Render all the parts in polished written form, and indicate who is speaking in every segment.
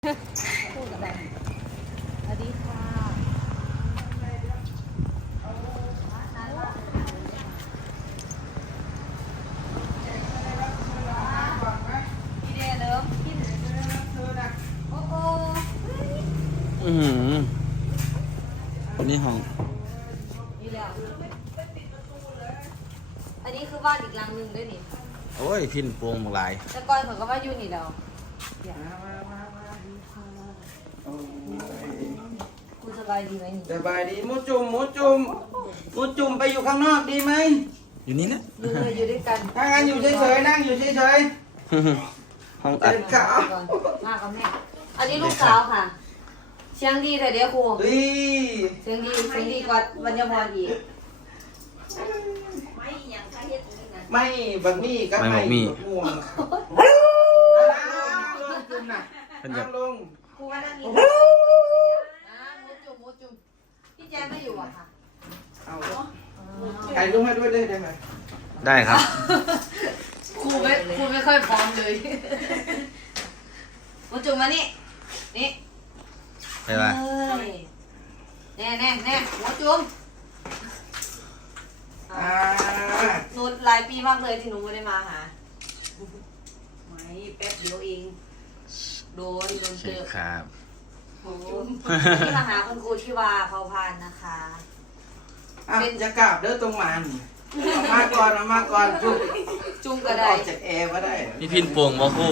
Speaker 1: พูดอะไรสวัสดีค่ะพี่เดเริ่มกินโอ้โห
Speaker 2: นี่ห้อง
Speaker 1: นี่แล้วอันนี้คือบ้านอีกหลังหนึ่งด้วยนี่
Speaker 2: โอ้ยพินโปรงหลาย
Speaker 1: แต่ก่อนผมก็ว่าอยู่นี่แล้วคุณสบายดีไหมนี่
Speaker 3: สบายดีหมูจุ่มไปอยู่ข้างนอกดีไหม
Speaker 2: อยู่นี่นะ
Speaker 1: อยู่ด้วยกัน
Speaker 3: ถ้างั้นอยู่เฉยๆนั่งอยู่เฉย
Speaker 2: ห้อง
Speaker 3: ๆ
Speaker 2: อัด
Speaker 3: เดินขา
Speaker 1: มากับแม่อันนี้ลูกสาวค่ะเสียงดีแต่เดี๋ยวครู
Speaker 3: เฮ้ย
Speaker 1: เสียงดีกว่าบรรยพรอีก
Speaker 3: ไม่บักมี่ก็ไม่บักม่วงจุ่มน่ะนั่งลง
Speaker 1: ครูว่านั่นนี่มูจุ่มพี่แจ๊ไม่อยู่อะค่ะ
Speaker 3: เอาไก่ลงให้ด้วยได้ไหม
Speaker 2: ได้ครับ
Speaker 1: ครูไม่ค่อยพร้อมเลยมูจุ่มมานี่นี่
Speaker 2: ไปว่า
Speaker 1: แน่มูจุ่ม หนูหลายปีมากเลยที่หนูไม่ได้มาหาไม่แป๊บเดียวเองโดน
Speaker 2: โอเค
Speaker 1: เจอ
Speaker 2: ครับ
Speaker 1: โอ้ที่มาหาคุณครูที่วาเผาพานนะคะ
Speaker 3: เป็นจะกลับเด้อตรงมันมาก่อน
Speaker 1: จุ่มก็ได้
Speaker 3: ออกจากแอร์มาได้
Speaker 2: นี่พินโปรงบ่คู่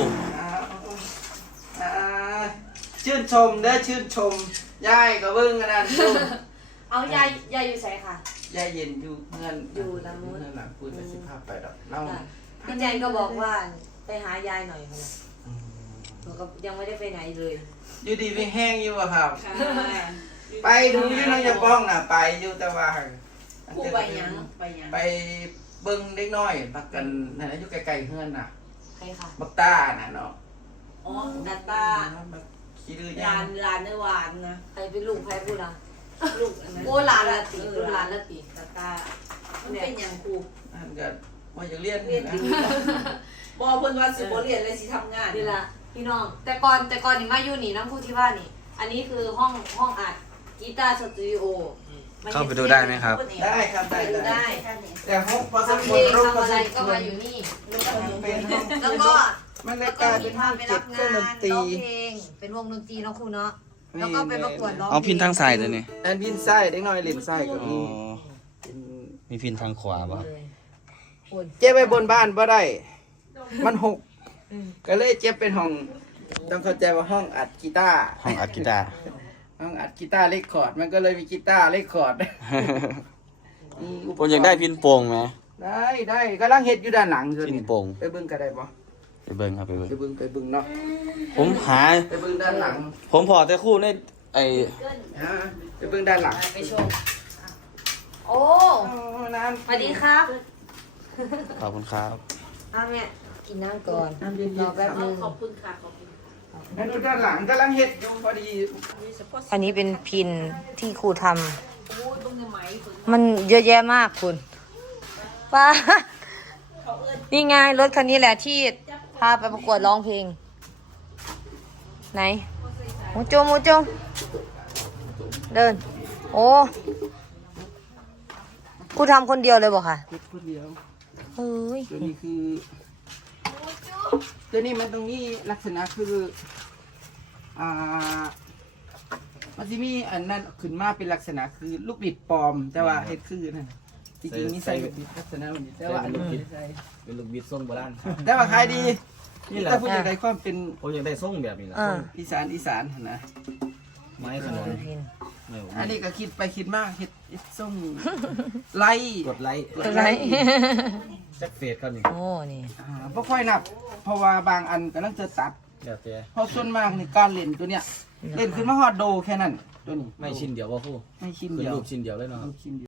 Speaker 3: ชื่นชมเด้อชื่นชมยายก็เบิ่งกันนั่นชม
Speaker 1: เอายายอยู่ใส่ค่ะ
Speaker 3: ยายเย็นอยู่เงิน
Speaker 1: อยู่หลังนู้น
Speaker 3: เงินหลังพูดไปสิภาพไปดอกเรา
Speaker 1: พี่แจนก็บอกว่าไปหายายหน่อยค่ะหนูก็ยังไม่ได้ไปไหนเลย
Speaker 3: อยู่ดีไม่แห้งอยู่อะครับ ไปดูอยู่น้องยาป้องน่ะไปอยู่แต่ว่า
Speaker 1: ครูไปยัง
Speaker 3: ไปเบิ่งเด็กน้อยพักกันนั่นนะอยู่ไกลๆเฮือนน่ะ
Speaker 1: ใครค่ะ
Speaker 3: บักต้าน่ะเนาะ
Speaker 1: อ๋อดัตตา
Speaker 3: บักขี้ดื้อ
Speaker 4: ห
Speaker 3: ยั
Speaker 4: ลานเนื้อหวานนะ
Speaker 1: ใครเป็นลูกใครพูดอ่ะ
Speaker 4: ลูกอันนั้น
Speaker 1: โอ้หลานละตีลูกหลานละตี
Speaker 4: ตาตามันเป็นอย่างครู
Speaker 3: นั่นก็ว่าจะเรียน
Speaker 4: เรียน
Speaker 3: นะ
Speaker 4: ดีบอเพิ่นว่าสิบ่เรียนเลยสิทำงาน
Speaker 1: นี่ละพี่น้องแต่ก่อนนี่มาอยู่นี่น้ำพูดที่ว่านี่ อันนี้คือห้องอัดกีตาร์สตูดิโอ
Speaker 2: เข้าไปดูได้ไหมครับ
Speaker 3: ได้ครับได้
Speaker 1: ดู
Speaker 3: ได้
Speaker 1: ได้
Speaker 3: แต่ห้องพอสม
Speaker 1: ทำ
Speaker 3: ค
Speaker 1: เพ
Speaker 3: ว
Speaker 1: ล
Speaker 3: รง
Speaker 1: ทำอะไรก็มาอยู่นี่
Speaker 3: เป็นห้อง
Speaker 1: แล้วก็
Speaker 3: มันเล
Speaker 1: แล้
Speaker 3: ยว ก
Speaker 1: ก็
Speaker 3: ลาย
Speaker 1: มี
Speaker 3: เป็น
Speaker 1: พา
Speaker 3: ห้อง
Speaker 1: ไป
Speaker 3: เก็
Speaker 1: รั
Speaker 3: บบ เค
Speaker 1: งา
Speaker 3: รื่องด
Speaker 1: น
Speaker 3: นตรี
Speaker 1: ร้องเพลงเป็นวงดนตรีเนาะครูเนาะแล้วก็ไปประกวดร้อง
Speaker 2: เอาพินทางซ้ายเลยนี่
Speaker 3: แอนพินไส้เด็กน้อยเล่นไส้ก็
Speaker 2: อ๋อ
Speaker 3: มี
Speaker 2: มีพินทางขวาบ่
Speaker 1: เลยคน
Speaker 3: เจ็บไปบนบ้านบ่ได้ มันหกก็เลยเจ็บเป็นห้องต้องเข้าใจว่าห้องอัดกีตาร์
Speaker 2: ห้องอัดกีตาร์
Speaker 3: ห้องอัดกีตาร์เรคคอร์ดมันก็เลยมีกีตาร์เรคคอร์ด
Speaker 2: ผมอยากได้พินโปรงไหม
Speaker 3: ได้กำลังเฮ็ดอยู่ด้านหลังส่วน
Speaker 2: พิ
Speaker 3: นี้
Speaker 2: นโป่ง
Speaker 3: ไปเบิ่งก็ได้บ่
Speaker 2: ไปเบิ่งครับไปเบิ่ง
Speaker 3: ไปเบิ่งเนาะ
Speaker 2: ผมหา
Speaker 3: ไปเบิ่งด้านหลัง
Speaker 2: ผมพอแต่คู่ในไอ้
Speaker 3: ไปเบิ่งด้านหลัง
Speaker 1: ไปชมโอ้
Speaker 3: น้ำ
Speaker 1: สวัสดีครับ
Speaker 2: ขอบคุณครับ
Speaker 1: เอาแม่กินน้ำก่อน
Speaker 3: น้ำเย็น
Speaker 1: รอแป๊บนึง
Speaker 4: ขอบคุณค่ะขอบคุณ
Speaker 3: นั่นดูด้านหลังกำลังเฮ็ดอยู่พอดี
Speaker 1: อันนี้เป็นพินที่ครูท
Speaker 4: โอ้ยเบิ่งในไหมเพิ่น
Speaker 1: ำมันเยอะแยะมากคุณป้า
Speaker 4: เขาเอิ้น
Speaker 1: นี่ไงรถคันนี้แหละที่พาไปประกวดร้องเพลง ไหนหมูจุมเดิน โอ้ครูทำคนเดียวเลยบอกค่ะ
Speaker 3: เฮ็ดคนเดียว
Speaker 1: เฮ้ย
Speaker 3: ตัวนี้คือตัวนี้มันตรงนี้ลักษณะคืออ่ามันจะมีอันนั้นขึ้นมาเป็นลักษณะคือลูกบิดปลอม แต่ว่าเฮ็ดคือนั่นจริงๆนี่ใส่ลูกบิดลักษณะมันนี้แต่ว่าอันนี้ไม่ได้ใส่
Speaker 2: เป็นลูกบิดทรงโบราณ
Speaker 3: แต่ว่าขายดี
Speaker 2: นี่แหละ
Speaker 3: ถ้าพูดอย่างไรความเป็น
Speaker 2: ผมอยากได้ทรงแบบนี้แหละ
Speaker 1: อ่า
Speaker 3: อีสานหั่นนะ
Speaker 2: ไม้ขนม
Speaker 1: พิน
Speaker 2: ไม่ผม
Speaker 3: อันนี้ก็คิดไปคิดมากเฮ็ดส่งไล่
Speaker 2: กดไลค์
Speaker 1: อะไร
Speaker 2: แจ็คเฟสครับนี่
Speaker 1: โอ้นี่
Speaker 3: บ่ค่อยนับ เพราะว่าบางอันกำลังจะตัด
Speaker 2: เดี๋ยวเจ๊
Speaker 3: เพราะส่วนมากในการเล่นตัวเนี้ยเล่นขึ้นมาฮอดโดแค่นั้นตัวนี้
Speaker 2: ไม่ชิ้นเดียวว่าคู่
Speaker 3: ไม่ชิ้น
Speaker 2: คือ
Speaker 3: เดียว
Speaker 2: รูปชิ้นเดียวเลยเนาะครับ
Speaker 3: รูปชิ้นเดียว